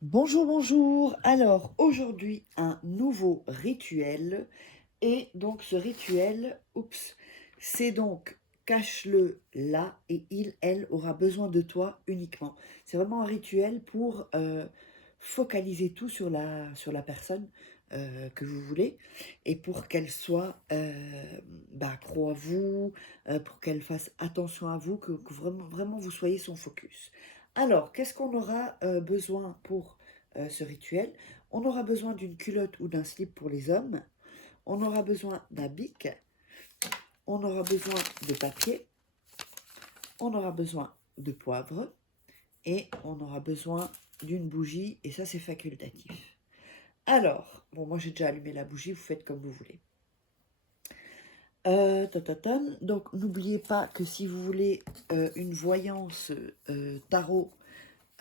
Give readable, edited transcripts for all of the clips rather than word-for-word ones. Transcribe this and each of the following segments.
Bonjour, bonjour. Alors, aujourd'hui, un nouveau rituel. Et donc, ce rituel, oups, c'est donc cache-le là et elle aura besoin de toi uniquement. C'est vraiment un rituel pour focaliser tout sur la personne que vous voulez et pour qu'elle soit accro à vous, pour qu'elle fasse attention à vous, que vraiment, vraiment vous soyez son focus. Alors, qu'est-ce qu'on aura besoin pour ce rituel? On aura besoin d'une culotte ou d'un slip pour les hommes. On aura besoin d'un bic. On aura besoin de papier. On aura besoin de poivre. Et on aura besoin d'une bougie. Et ça, c'est facultatif. Alors, bon, moi j'ai déjà allumé la bougie. Vous faites comme vous voulez. Donc, n'oubliez pas que si vous voulez une voyance tarot,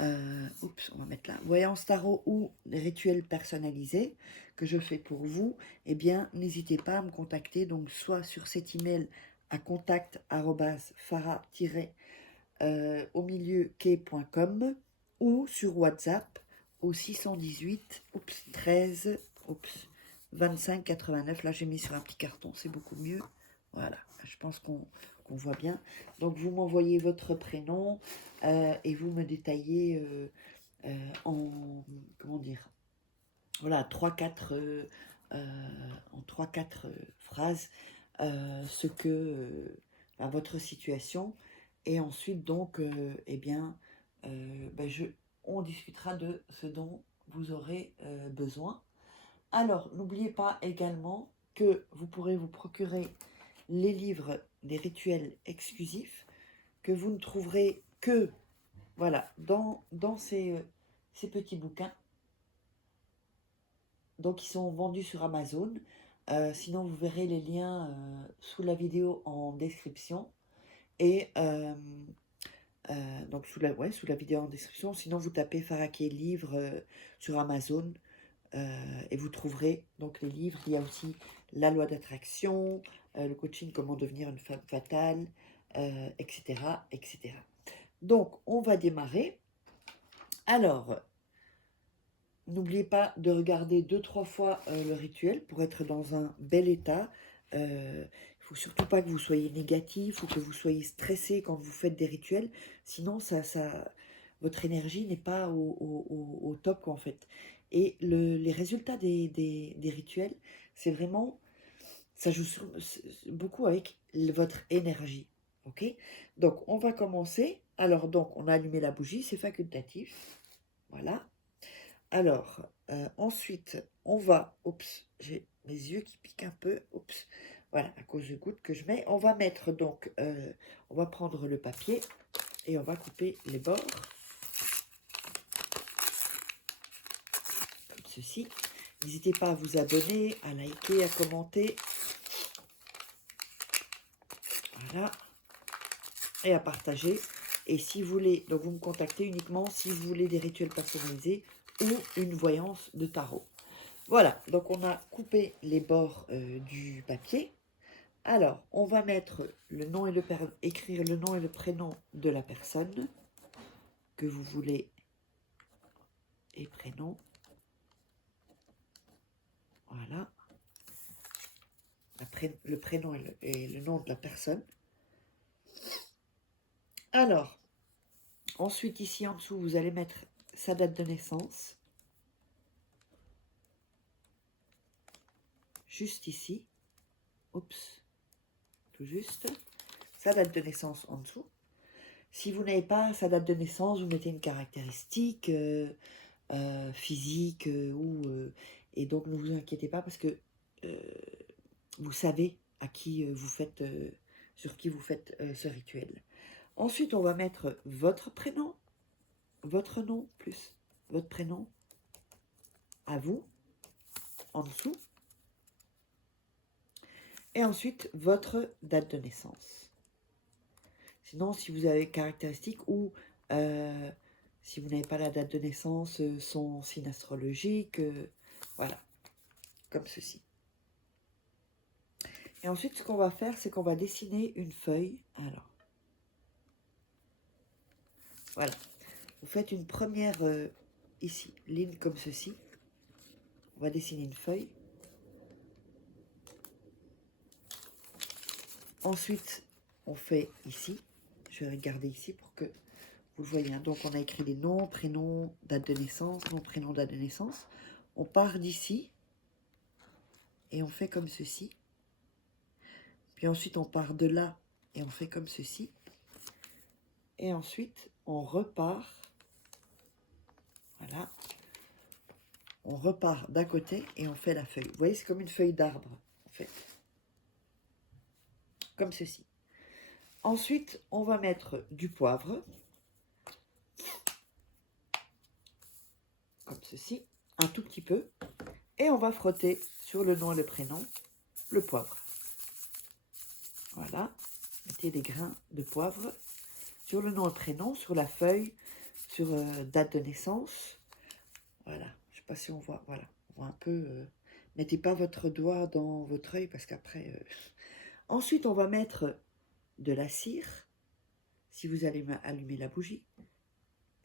oups, on va mettre là, voyance tarot ou rituel personnalisé que je fais pour vous, eh bien, n'hésitez pas à me contacter, donc soit sur cet email à contact@fara-au milieu quai.com ou sur WhatsApp au 618 oups, 13 oups, 25 89. Là, j'ai mis sur un petit carton, c'est beaucoup mieux. Voilà, je pense qu'on voit bien. Donc, vous m'envoyez votre prénom et vous me détaillez en, comment dire, voilà, 3-4 en 3-4 phrases ce que votre situation. Et ensuite, donc, eh bien, on discutera de ce dont vous aurez besoin. Alors, n'oubliez pas également que vous pourrez vous procurer les livres des rituels exclusifs que vous ne trouverez que voilà, dans ces petits bouquins. Donc, ils sont vendus sur Amazon. Sinon, vous verrez les liens sous la vidéo en description. Et donc, sous la vidéo en description. Sinon, vous tapez Faraké livre sur Amazon et vous trouverez donc les livres. Il y a aussi la loi d'attraction, le coaching, comment devenir une femme fatale, etc., etc. Donc, on va démarrer. Alors, n'oubliez pas de regarder 2-3 fois le rituel pour être dans un bel état. Il ne faut surtout pas que vous soyez négatif ou que vous soyez stressé quand vous faites des rituels. Sinon, votre énergie n'est pas au top en fait. Et les résultats des rituels, c'est vraiment, ça joue beaucoup avec votre énergie. Ok? Donc, on va commencer. Alors, donc, on a allumé la bougie, c'est facultatif. Voilà. Alors, ensuite, on va... Oups, j'ai mes yeux qui piquent un peu. Oups, voilà, à cause de gouttes que je mets. On va mettre donc... on va prendre le papier et on va couper les bords. Comme ceci. N'hésitez pas à vous abonner, à liker, à commenter. Voilà. Et à partager. Et si vous voulez... Donc, vous me contactez uniquement si vous voulez des rituels personnalisés ou une voyance de tarot. Voilà, donc on a coupé les bords du papier. Alors, on va mettre le nom et écrire le nom et le prénom de la personne que vous voulez et prénom. Voilà. Le prénom et le nom de la personne. Alors, ensuite ici en dessous, vous allez mettre sa date de naissance. Juste ici. Oups. Tout juste. Sa date de naissance en dessous. Si vous n'avez pas sa date de naissance, vous mettez une caractéristique physique et donc ne vous inquiétez pas parce que vous savez à qui vous faites, sur qui vous faites ce rituel. Ensuite, on va mettre votre prénom, votre nom plus votre prénom à vous en dessous. Et ensuite, votre date de naissance. Sinon, si vous avez caractéristiques ou si vous n'avez pas la date de naissance, son signe astrologique, voilà, comme ceci. Et ensuite, ce qu'on va faire, c'est qu'on va dessiner une feuille. Alors, voilà. Vous faites une première ici, ligne comme ceci. On va dessiner une feuille. Ensuite, on fait ici. Je vais regarder ici pour que vous le voyez. Donc, on a écrit les noms, prénoms, date de naissance, nom, prénom, date de naissance. On part d'ici et on fait comme ceci. Puis ensuite, on part de là et on fait comme ceci. Et ensuite, on repart. Voilà. On repart d'un côté et on fait la feuille. Vous voyez, c'est comme une feuille d'arbre, en fait. Comme ceci. Ensuite, on va mettre du poivre. Comme ceci. Un tout petit peu. Et on va frotter sur le nom et le prénom, le poivre. Voilà. Mettez des grains de poivre sur le nom et le prénom, sur la feuille, sur date de naissance. Voilà. Je ne sais pas si on voit. Voilà. On voit un peu. Mettez pas votre doigt dans votre œil parce qu'après... Ensuite, on va mettre de la cire. Si vous allez allumer la bougie.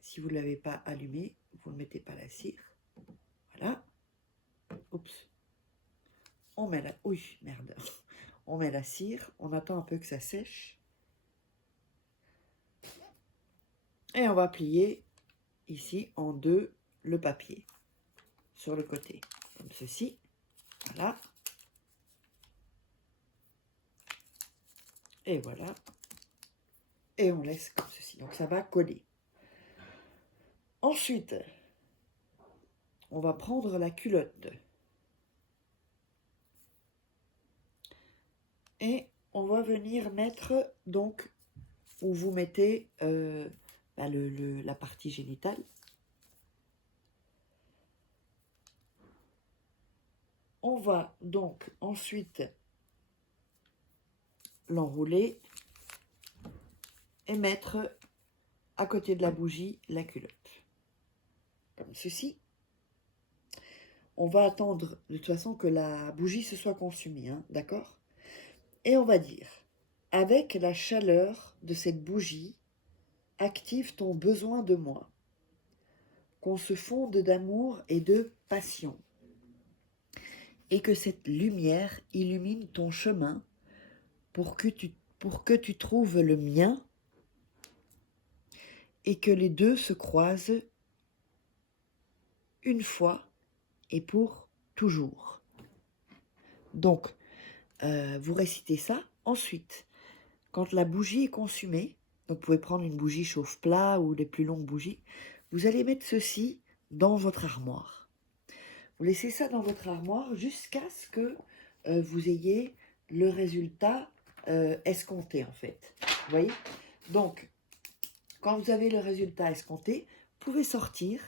Si vous ne l'avez pas allumée, vous ne mettez pas la cire. Voilà. Oups. On met la... Oui, merde. On met la cire. On attend un peu que ça sèche. Et on va plier ici en deux le papier. Sur le côté. Comme ceci. Voilà. Et voilà. Et on laisse comme ceci. Donc ça va coller. Ensuite, on va prendre la culotte. Et on va venir mettre, donc, où vous mettez la partie génitale. On va donc ensuite l'enrouler et mettre à côté de la bougie la culotte. Comme ceci. On va attendre de toute façon que la bougie se soit consumée, hein, d'accord? Et on va dire, avec la chaleur de cette bougie, active ton besoin de moi, qu'on se fonde d'amour et de passion, et que cette lumière illumine ton chemin pour que tu trouves le mien, et que les deux se croisent une fois et pour toujours. Donc, vous récitez ça. Ensuite, quand la bougie est consumée, donc vous pouvez prendre une bougie chauffe-plat ou les plus longues bougies, vous allez mettre ceci dans votre armoire. Vous laissez ça dans votre armoire jusqu'à ce que vous ayez le résultat escompté, en fait. Vous voyez? Donc, quand vous avez le résultat escompté, vous pouvez sortir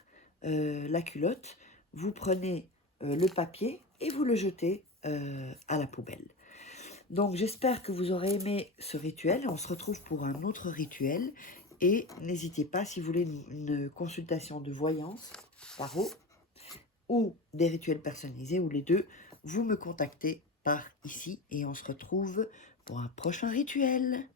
la culotte, vous prenez le papier et vous le jetez à la poubelle. Donc, j'espère que vous aurez aimé ce rituel. On se retrouve pour un autre rituel. Et n'hésitez pas, si vous voulez une consultation de voyance, tarot, ou des rituels personnalisés, ou les deux, vous me contactez par ici. Et on se retrouve pour un prochain rituel.